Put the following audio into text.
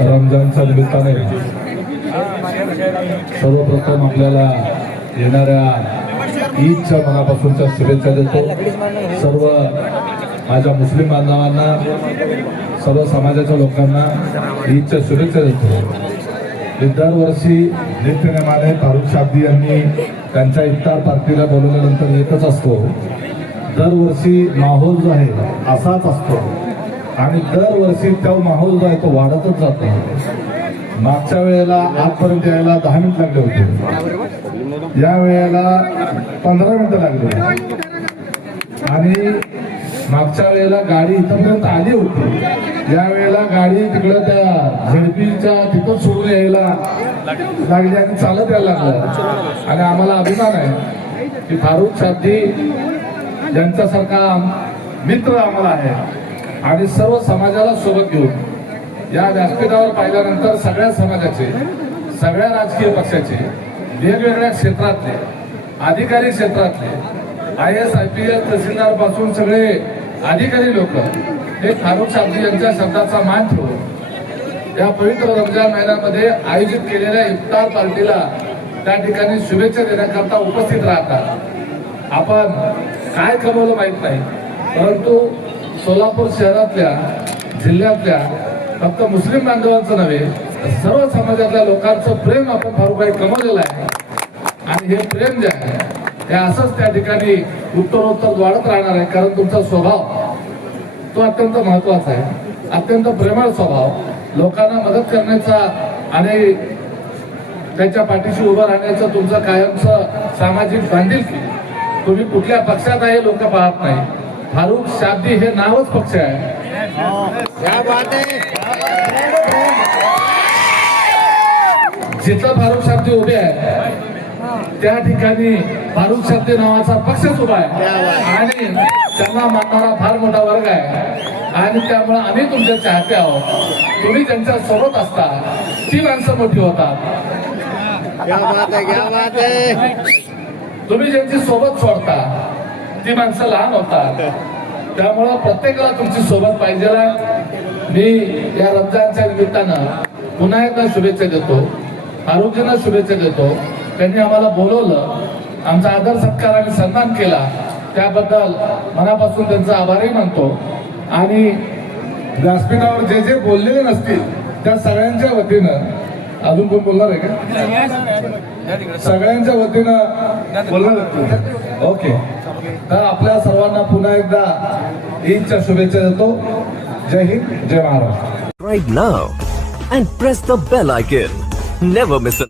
रमजानच्या निमित्ताने सर्वप्रथम आपल्याला येणाऱ्या ईदच्या मनापासूनच्या शुभेच्छा देतो. सर्व माझ्या मुस्लिम बांधवांना, सर्व समाजाच्या लोकांना ईदच्या शुभेच्छा देतो. दरवर्षी नित्यनेमाने फारुख शाब्दी यांनी त्यांच्या इफ्तार पार्टीला बोलवल्यानंतर येतच असतो. दरवर्षी माहोल जो आहे असाच असतो आणि दरवर्षी तो माहोल जो आहे तो वाढतच जातो. मागच्या वेळेला आजपर्यंत यायला 10 मिनिट लागले होते, या वेळेला 15 मिनिटं लागली आणि मागच्या वेळेला गाडी इथपर्यंत आली होती, या वेळेला गाडी तिकडं त्या झेडपीच्या तिथं सोडून यायला लागली आणि चालत यायला लागलं. आणि आम्हाला अभिमान आहे की फारुख शाब्दी यांच्यासारखा मित्र आम्हाला आहे आणि सर्व समाजाला सोबत घेऊन या व्यासपीठावर पाहिल्यानंतर सगळ्या समाजाचे, सगळ्या राजकीय पक्षाचे, वेगवेगळ्या क्षेत्रातले, अधिकारी क्षेत्रातले, IAS IPS तहसीलदार पासून सगळे अधिकारी लोक हे फारुख शाब्दी यांच्या शब्दाचा मान ठेवून या पवित्र रमजान महिन्यामध्ये आयोजित केलेल्या इफ्तार पार्टीला त्या ठिकाणी शुभेच्छा देण्याकरता उपस्थित राहतात. आपण काय कमवलं माहित नाही, परंतु सोलापूर शहरातल्या, जिल्ह्यातल्या फक्त मुस्लिम बांधवांचं नव्हे, सर्व समाजातल्या लोकांचं प्रेम आपण फारुखभाई कमवलेलं आहे. आणि हे प्रेम जे आहे हे असंच त्या ठिकाणी उत्तरोत्तर वाढत राहणार आहे. कारण तुमचा स्वभाव तो अत्यंत महत्वाचा आहे, अत्यंत प्रेमळ स्वभाव, लोकांना मदत करण्याचा आणि त्याच्या पाठीशी उभं राहण्याचं तुमचं कायमचं सामाजिक बांधिलकी. तुम्ही कुठल्या पक्षात आहे लोक पाहत नाही, फारुख शाब्दी हे नावच पक्ष आहे. जिथं फारुख शाब्दी उभे आहे त्या ठिकाणी फारुख शाब्दी नावाचा पक्षच उभा आहे आणि त्यांना मानणारा फार मोठा वर्ग आहे. आणि त्यामुळे आम्ही तुमचे चाहते आहोत. तुम्ही त्यांच्या सोबत असता ती माणसं मोठी होतात. तुम्ही ज्यांची सोबत सोडता ती माणसं लहान होतात. त्यामुळं प्रत्येकाला तुमची सोबत पाहिजे. मी या रमजानच्या निमित्तानं पुन्हा एकदा शुभेच्छा देतो, फारुखजींना शुभेच्छा देतो. त्यांनी आम्हाला बोलवलं, आमचा आदर सत्कार आणि सन्मान केला, त्याबद्दल मनापासून त्यांचा आभारही मानतो. आणि व्यासपीठावर जे जे बोललेले नसतील त्या सगळ्यांच्या वतीनं, अजून कोण बोलणार आहे का? सगळ्यांच्या वतीनं बोलणार. ओके, तर आपल्या सर्वांना पुन्हा एकदा ईदच्या शुभेच्छा देतो. जय हिंद, जय Maharashtra. Right now and press the bell icon. Never miss a